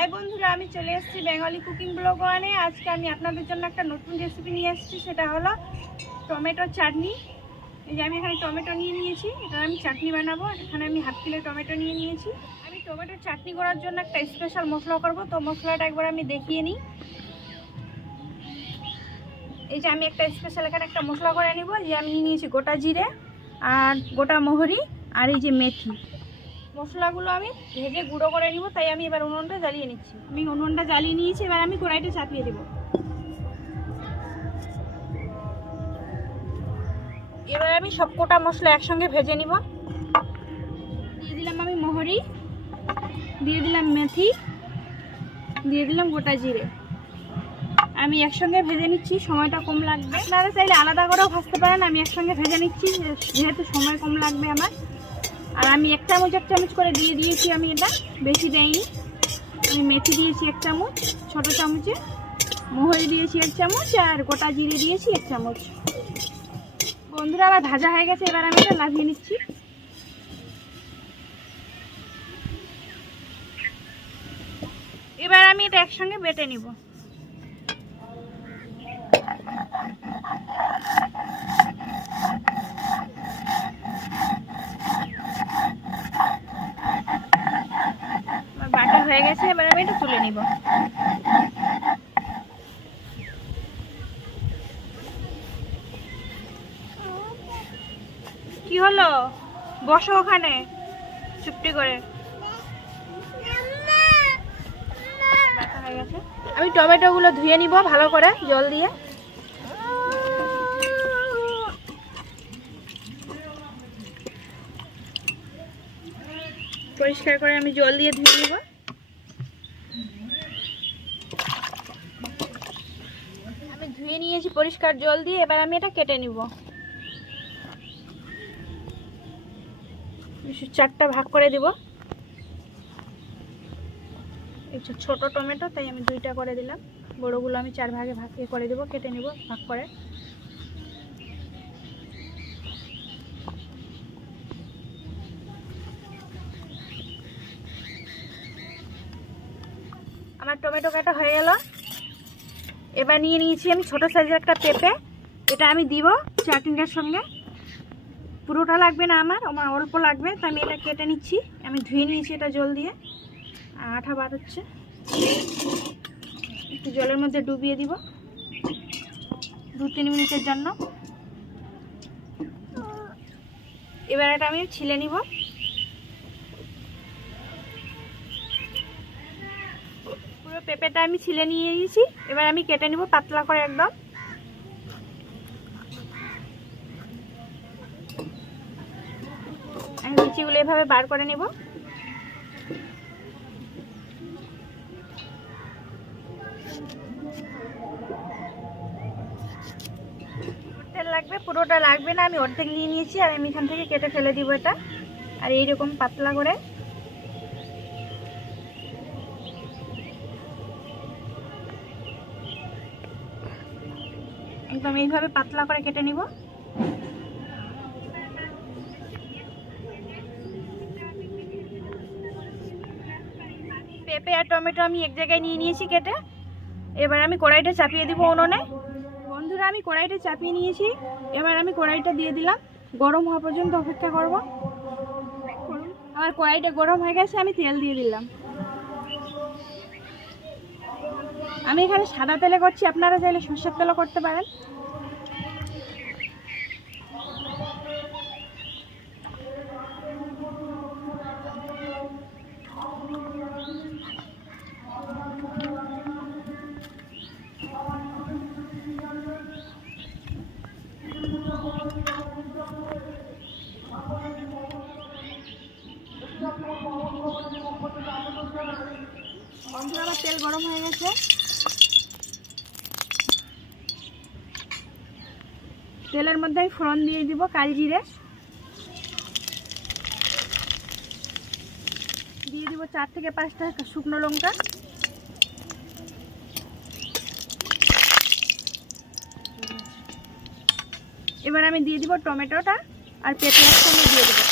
High বন্ধুরা, আমি চলে এসেছি বেঙ্গলি কুকিং ব্লগ ওয়ানে। আজকে আমি আপনাদের জন্য একটা নতুন রেসিপি নিয়ে এসেছি, সেটা হলো টমেটো চাটনি। এই যে আমি এখানে টমেটো নিয়ে নিয়েছি, এটা আমি চাটনি বানাবো। এখানে আমি হাফ কিলো টমেটো নিয়ে নিয়েছি। আমি টমেটো চাটনি করার জন্য একটা স্পেশাল মশলা করব, তো মশলাটা একবার আমি দেখিয়ে নিই। এই যে আমি একটা স্পেশাল এখানে একটা মশলা করে নিব। যে আমি নিয়ে নিয়েছি গোটা জিরে আর গোটা মহরি আর এই যে মেথি। মশলাগুলো আমি ভেজে গুঁড়ো করে নিব, তাই আমি এবার উনুনটা জ্বালিয়ে নিচ্ছি। আমি উনুনটা জ্বালিয়ে নিয়েছি, এবার আমি কড়াইটা চাপিয়ে দেব। এবার আমি সব কটা মশলা একসঙ্গে ভেজে নিব। দিয়ে দিলাম আমি মহরি, দিয়ে দিলাম মেথি, দিয়ে দিলাম গোটা জিরে। আমি একসঙ্গে ভেজে নিচ্ছি, সময়টা কম লাগবে। আপনারা চাইলে আলাদা করেও ভাজতে পারেন, আমি একসঙ্গে ভেজে নিচ্ছি যেহেতু সময় কম লাগবে আমার। আর আমি এক চামচ করে দিয়ে দিয়েছি, আমি এটা বেশি দেইনি। আমি মেথি দিয়েছি 1 চামচ ছোট চামচে, মহরি দিয়েছি 1 চামচ আর গোটা জিরে দিয়েছি 1 চামচ। বন্ধুরা আবার ভাজা হয়ে গেছে, এবার আমি এটা নামিয়ে নিচ্ছি। এবার আমি এটা একসঙ্গে বেটে নিব। বাটা হয়ে গেছে, এবার আমি এটা তুলে নিব। কি হলো? বসো ওখানে চুপটি করে। বাটা হয়ে গেছে, আমি টমেটো গুলো ধুয়ে নিব ভালো করে জল দিয়ে। পরিষ্কার করে আমি জল দিয়ে ধুয়ে নিব। আমি ধুয়ে নিয়েছি পরিষ্কার জল দিয়ে, এবার আমি এটা কেটে নিব। 4টা ভাগ করে দিব। এই ছোট টমেটো, তাই আমি 2টা করে দিলাম। বড়গুলো আমি 4 ভাগে ভাগ করে দেব, কেটে নিব ভাগ করে। আমার টমেটো কাটা হয়ে গেল। এবার নিয়ে নিয়েছি আমি ছোট সাইজের একটা পেঁপে, এটা আমি দিব চাটনিটার সঙ্গে। পুরোটা লাগবে না, আমার অল্প লাগবে, তাই আমি এটা কেটে নিচ্ছি। আমি ধুয়ে নিয়েছি এটা জল দিয়ে, আঠা বার হচ্ছে। একটু জলের মধ্যে ডুবিয়ে দিব 2-3 মিনিটের জন্য। এবার এটা আমি ছিলে নিব। পুরো পেঁপেটা আমি ছিলে নিয়ে নিয়েছি, এবার আমি কেটে নিব পাতলা করে একদম। আমি বিচিগুলো এভাবে বার করে নিব। লাগবে পুরোটা লাগবে না, আমি অর্ধেক নিয়ে নিয়েছি। আর আমি এখান থেকে কেটে ফেলে দিব এটা। আর এইরকম পাতলা করে একদম এইভাবে পাতলা করে কেটে নিব। পেঁপে আর টমেটো আমি এক জায়গায় নিয়ে নিয়েছি কেটে। এবার আমি কড়াইটা চাপিয়ে দিব উনুনে। বন্ধুরা আমি কড়াইটা চাপিয়ে নিয়েছি, এবার আমি কড়াইটা দিয়ে দিলাম। গরম হওয়া পর্যন্ত অপেক্ষা করব। আমার কড়াইটা গরম হয়ে গেছে, আমি তেল দিয়ে দিলাম। আমি এখানে সাদা তেলে করছি, আপনারা চাইলে সরষের তেলও করতে পারেন। বন্ধুরা আমার তেল গরম হয়ে গেছে, তেলের মধ্যে আমি ফোড়ন দিয়ে দিব কালো জিরে, দিয়ে দিব 4 থেকে 5টা শুকনো লঙ্কা, এবার আমি দিয়ে দিব টমেটোটা আর পেঁপে একসঙ্গে দিয়ে দেবো।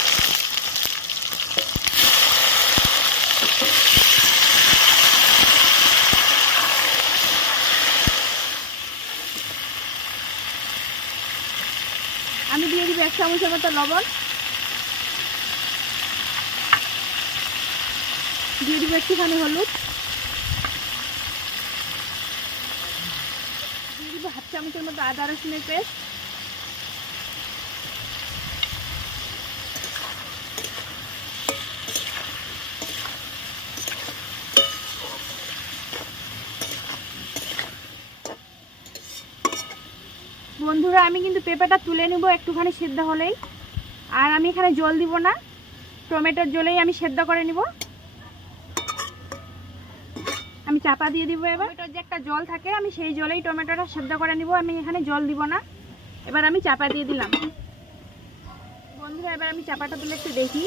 1 চামচের মতো লবণ, দিয়ে দিব একটুখানি হলুদ, দিয়ে দিব 1/2 চামচের মতো আদা রসুনের পেস্ট, বন্ধুরা আমি কিন্তু পেঁপেটা তুলে নেব একটুখানি সেদ্ধ হলেই। আর আমি এখানে জল দিব না, টমেটোর জলেই আমি সেদ্ধ করে নিব। আমি চাপা দিয়ে দিব। এবার টমেটোর যে একটা জল থাকে আমি সেই জলেই টমেটোটা সেদ্ধ করে নিব, আমি এখানে জল দিব না। এবার আমি চাপা দিয়ে দিলাম। বন্ধুরা এবার আমি চাপাটা তুলে একটু দেখি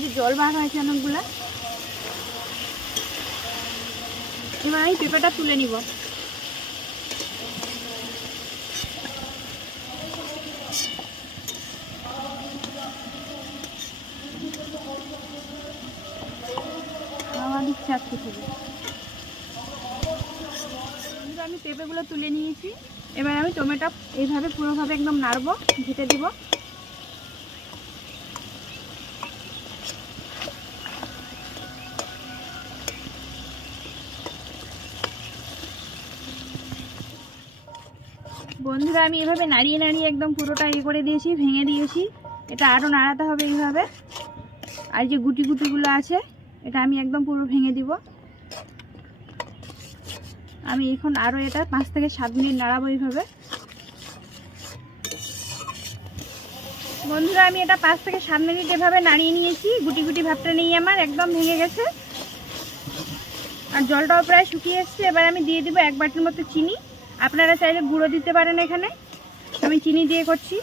যে জল বার হয়েছে অনেকগুলা। এবার আমি পেঁপেটা তুলে নিব। আমি পেঁপেগুলো তুলে নিয়েছি। এবার আমি টমেটো এইভাবে পুরোভাবে একদম নাড়বো, ঘেটে দিব। বন্ধুরা আমি এভাবে নাড়িয়ে নাড়িয়ে একদম পুরোটা করে দিয়েছি, ভেঙে দিয়েছি। এটা আরও নাড়াতে হবে এইভাবে। আর যে গুটি গুটিগুলো আছে এটা আমি একদম পুরো ভেঙে দিব। আমি এখন আরও এটা 5 থেকে 7 মিনিট নাড়াবো এইভাবে। বন্ধুরা আমি এটা 5 থেকে 7 মিনিট এভাবে নাড়িয়ে নিয়েছি। গুটি গুটি ভাবটা নেই, আমার একদম ভেঙে গেছে আর জলটাও প্রায় শুকিয়ে এসছে। এবার আমি দিয়ে দিব 1 বাটির মতো চিনি। আপনারা চাইলে গুঁড়ো দিতে পারেন, এখানে আমি চিনি দিয়ে করছি।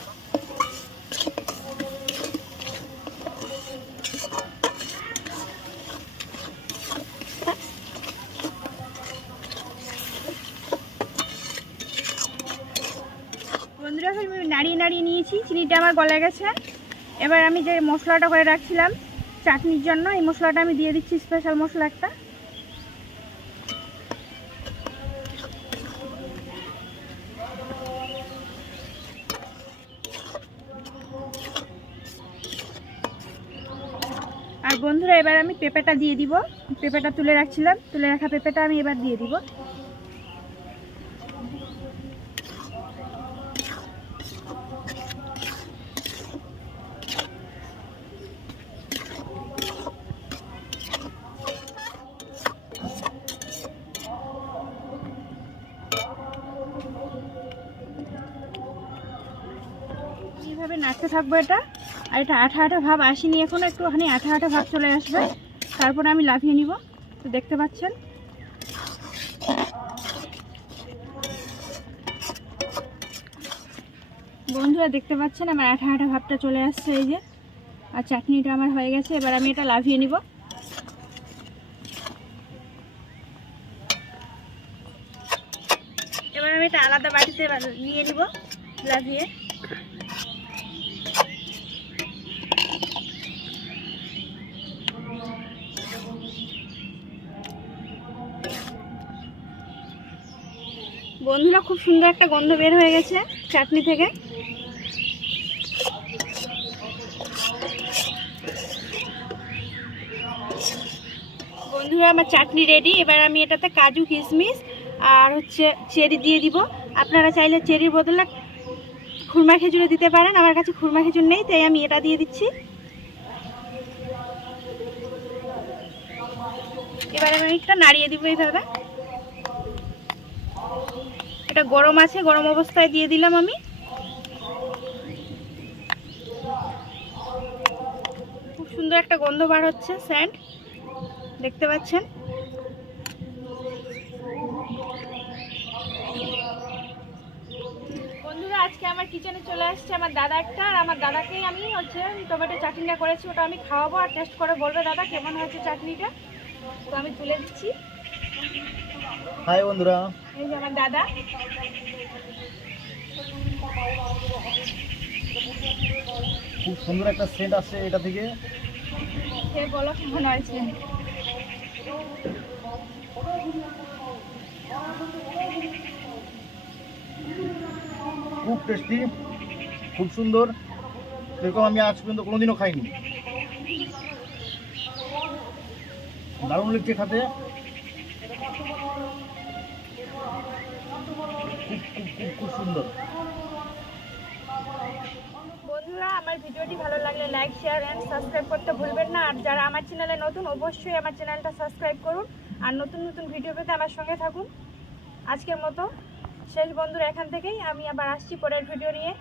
বন্ধুরা আমি নাড়িয়ে নাড়িয়ে নিয়েছি, চিনিটা আমার গলে গেছে। এবার আমি যে মশলাটা করে রাখছিলাম চাটনির জন্য, এই মশলাটা আমি দিয়ে দিচ্ছি, স্পেশাল মশলা একটা। আর বন্ধুরা এবার আমি পেঁপেটা দিয়ে দিব। পেঁপেটা তুলে রাখছিলাম, তুলে রাখা পেঁপেটা আমি এবার দিয়ে দিব। এইভাবে নাড়তে থাকবো এটা। আর এটা আঠা আঠা ভাব আসেনি এখনো, একটুখানি আঠা আঠা ভাব চলে আসবে, তারপরে আমি লাফিয়ে নিব। তো দেখতে পাচ্ছেন বন্ধুরা, দেখতে পাচ্ছেন আমার আঠা আঠা ভাবটা চলে আসছে এই যে। আর চাটনিটা আমার হয়ে গেছে। এবার আমি এটা লাফিয়ে নিব। এবার আমি এটা আলাদা বাটিতে নিয়ে নিব লাফিয়ে। বন্ধুরা খুব সুন্দর একটা গন্ধ বের হয়ে গেছে চাটনি থেকে। বন্ধুরা আমার চাটনি রেডি। এবার আমি এটাতে কাজু কিশমিশ আর হচ্ছে চেরি দিয়ে দিব। আপনারা চাইলে চেরির বদলে খুরমা খেজুরও দিতে পারেন। আমার কাছে খুরমা খেজুর নেই, তাই আমি এটা দিয়ে দিচ্ছি। এবার আমি একটা নাড়িয়ে দিব এইভাবে। এটা গরম আছে, গরম অবস্থায় দিয়ে দিলাম আমি। খুব সুন্দর একটা গন্ধ বার হচ্ছে, সেন্ট দেখতে পাচ্ছেন। বন্ধুরা আজকে আমার কিচেনে চলে আসছে আমার দাদা একটা, আর আমার দাদাকেই আমি হচ্ছে টমেটো চাটনিটা করেছি, ওটা আমি খাওয়াবো আর টেস্ট করে বলবে দাদা কেমন হয়েছে চাটনিটা। তো আমি তুলে দিচ্ছি। হাই বন্ধুরা, এই যে আমার দাদা। খুব সুন্দর একটা সেন্ট আসছে এটা থেকে। খেয়ে বলো কেমন হয়েছে। খুব টেস্টি, খুব সুন্দর। এরকম আমি আজ পর্যন্ত কোনোদিনও খাইনি। দারুণ লাগছে খেতে, খুব সুন্দর। বন্ধুরা, আমার ভিডিওটি ভালো লাগলে লাইক, শেয়ার অ্যান্ড সাবস্ক্রাইব করতে ভুলবেন না। আর যারা আমার চ্যানেলে নতুন, অবশ্যই আমার চ্যানেলটা সাবস্ক্রাইব করুন। আর নতুন নতুন ভিডিও পেতে আমার সঙ্গে থাকুন। আজকের মতো শেষ বন্ধুরা, এখান থেকেই আমি আবার আসছি পরের ভিডিও নিয়ে।